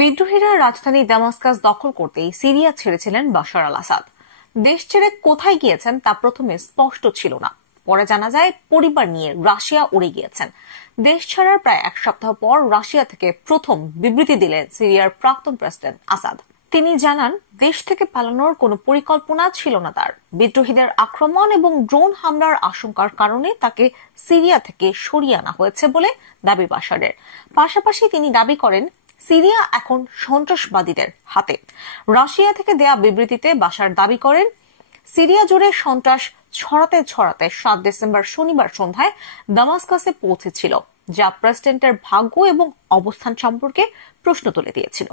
বিদ্রোহীরা রাজধানী দামাস্কাস দখল করতেই সিরিয়া ছেড়েছিলেন বাশার আল আসাদ। দেশ ছেড়ে কোথায় গিয়েছেন তা প্রথমে স্পষ্ট ছিল না, পরে জানা যায় পরিবার নিয়ে রাশিয়া উড়ে গিয়েছেন। দেশ ছাড়ার প্রায় এক সপ্তাহ পর রাশিয়া থেকে প্রথম বিবৃতি দিলেন সিরিয়ার প্রাক্তন প্রেসিডেন্ট আসাদ। তিনি জানান, দেশ থেকে পালানোর কোনো পরিকল্পনা ছিল না তার। বিদ্রোহীদের আক্রমণ এবং ড্রোন হামলার আশঙ্কার কারণে তাকে সিরিয়া থেকে সরিয়ে আনা হয়েছে বলে দাবি বাশারের। পাশাপাশি তিনি দাবি করেন, সিরিয়া এখন সন্ত্রাসবাদীদের হাতে। রাশিয়া থেকে দেয়া বিবৃতিতে বাশার দাবি করেন, সিরিয়া জুড়ে সন্ত্রাস ছড়াতে ছড়াতে 7 ডিসেম্বর শনিবার সন্ধ্যায় দামাস্কাসে পৌঁছেছিল, যা প্রেসিডেন্টের ভাগ্য এবং অবস্থান সম্পর্কে প্রশ্ন তুলে দিয়েছিল।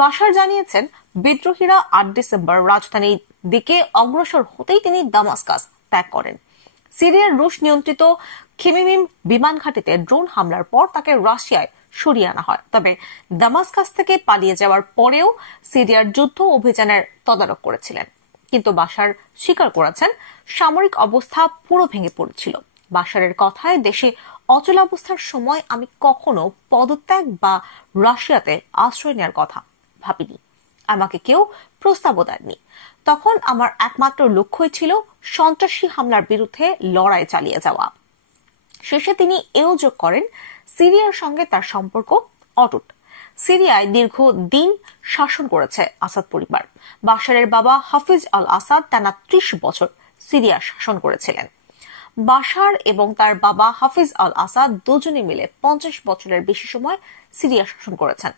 বাশার জানিয়েছেন, বিদ্রোহীরা 8 ডিসেম্বর রাজধানীর দিকে অগ্রসর হতেই তিনি দামাস্কাস ত্যাগ করেন। সিরিয়ার রুশ নিয়ন্ত্রিত খিমিমিম বিমান ঘাঁটিতে ড্রোন হামলার পর তাকে রাশিয়ায় সরিয়ে আনা হয়। তবে দামাস্কাস থেকে পালিয়ে যাওয়ার পরেও সিরিয়ার যুদ্ধ অভিযানের তদারক করেছিলেন। কিন্তু বাশার স্বীকার করেছেন, সামরিক অবস্থা পুরো ভেঙে পড়েছিল। বাশারের কথায়, দেশে অচলাবস্থার সময় আমি কখনো পদত্যাগ বা রাশিয়াতে আশ্রয় নেওয়ার কথা ভাবিনি। আমাকে কেউ প্রস্তাবও দেননি। তখন আমার একমাত্র লক্ষ্যই ছিল সন্ত্রাসী হামলার বিরুদ্ধে লড়াই চালিয়ে যাওয়া। শেষে তিনি এও যোগ করেন, সিরিয়ার সঙ্গে তার সম্পর্ক অটুট। সিরিয়ায় দীর্ঘদিন শাসন করেছে আসাদ পরিবার। বাশারের বাবা হাফিজ আল আসাদ টানা 30 বছর সিরিয়া শাসন করেছিলেন। বাশার এবং তার বাবা হাফিজ আল আসাদ দুজনে মিলে 50 বছরের বেশি সময় সিরিয়া শাসন করেছেন।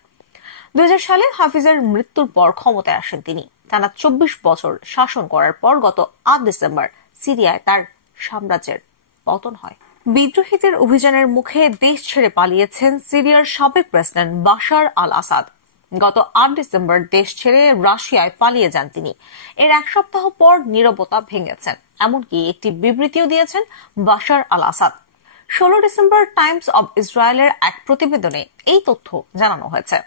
2000 সালে হাফিজের মৃত্যুর পর ক্ষমতায় আসেন তিনি। টানা 24 বছর শাসন করার পর গত 8 ডিসেম্বর সিরিয়ায় তার সাম্রাজ্যের পতন হয়। বিদ্রোহীদের অভিযানের মুখে দেশ ছেড়ে পালিয়েছেন সিরিয়ার সাবেক প্রেসিডেন্ট বাশার আল আসাদ। গত 8 ডিসেম্বর দেশ ছেড়ে রাশিয়ায় পালিয়ে যান তিনি। এর এক সপ্তাহ পর নীরবতা ভেঙেছেন, এমনকি একটি বিবৃতিও দিয়েছেন বাশার আল আসাদ। 16 ডিসেম্বর টাইমস অব ইসরায়েলের এক প্রতিবেদনে এই তথ্য জানানো হয়েছে।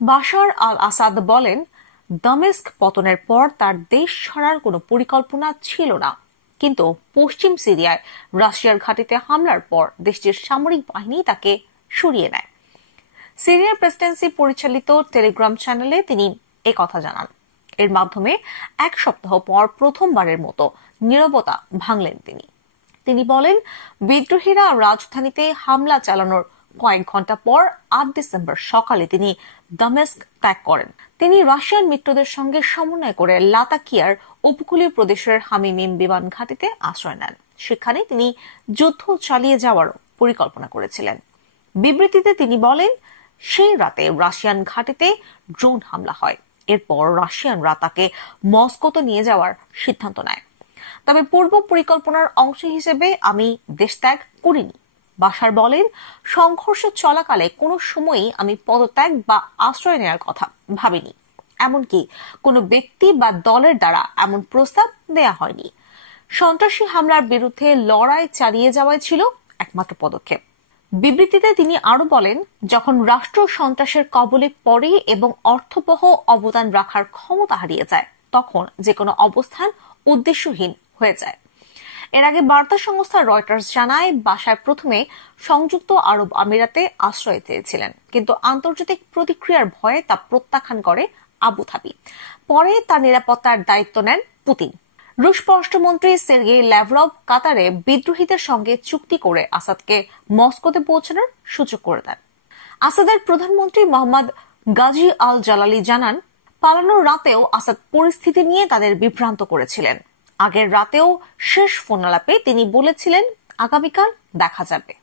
বাশার আল আসাদ বলেন, দামেস্ক পতনের পর তার দেশ ছাড়ার কোনো পরিকল্পনা ছিল না, কিন্তু পশ্চিম সিরিয়ায় রাশিয়ার ঘাঁটিতে হামলার পর দেশটির সামরিক বাহিনী তাকে সরিয়ে নেয়। সিরিয়ার প্রেসিডেন্সি পরিচালিত টেলিগ্রাম চ্যানেলে তিনি একথা জানান। এর মাধ্যমে এক সপ্তাহ পর প্রথমবারের মতো নীরবতা ভাঙলেন তিনি। তিনি বলেন, বিদ্রোহীরা রাজধানীতে হামলা চালানোর কয়েক ঘন্টা পর 8 ডিসেম্বর সকালে তিনি দামেস্ক ত্যাগ করেন। তিনি রাশিয়ান মিত্রদের সঙ্গে সমন্বয় করে লাতাকিয়ার উপকূলীয় প্রদেশের হামিমিম বিমান ঘাঁটিতে আশ্রয় নেন। সেখানে তিনি যুদ্ধ চালিয়ে যাওয়ার পরিকল্পনা করেছিলেন। বিবৃতিতে তিনি বলেন, সেই রাতে রাশিয়ান ঘাঁটিতে ড্রোন হামলা হয়। এরপর রাশিয়ানরা তাকে মস্কোতে নিয়ে যাওয়ার সিদ্ধান্ত নেয়। তবে পূর্ব পরিকল্পনার অংশ হিসেবে আমি দেশ ত্যাগ করিনি। বাশার বলেন, সংঘর্ষ চলাকালে কোনো সময়ই আমি পদত্যাগ বা আশ্রয় নেওয়ার কথা ভাবিনি। এমনকি কোনো ব্যক্তি বা দলের দ্বারা এমন প্রস্তাব দেয়া হয়নি। সন্ত্রাসী হামলার বিরুদ্ধে লড়াই চালিয়ে যাওয়াই ছিল একমাত্র পদক্ষেপ। বিবৃতিতে তিনি আরো বলেন, যখন রাষ্ট্র সন্ত্রাসের কবলে পড়ে এবং অর্থবহ অবদান রাখার ক্ষমতা হারিয়ে যায়, তখন যে কোনো অবস্থান উদ্দেশ্যহীন হয়ে যায়। এর আগে বার্তা সংস্থা রয়টার্স জানায়, বাশার প্রথমে সংযুক্ত আরব আমিরাতে আশ্রয় চেয়েছিলেন, কিন্তু আন্তর্জাতিক প্রতিক্রিয়ার ভয়ে তা প্রত্যাখ্যান করে আবুধাবি। পরে তার নিরাপত্তার দায়িত্ব নেন পুতিন। রুশ পররাষ্ট্রমন্ত্রী সের্গেই ল্যাভরভ কাতারে বিদ্রোহীদের সঙ্গে চুক্তি করে আসাদকে মস্কোতে পৌঁছানোর সুযোগ করে দেন। আসাদের প্রধানমন্ত্রী মোহাম্মদ গাজী আল জালালি জানান, পালানোর রাতেও আসাদ পরিস্থিতি নিয়ে তাদের বিভ্রান্ত করেছিলেন। আগের রাতেও শেষ ফোন আলাপে তিনি বলেছিলেন, আগামীকাল দেখা যাবে।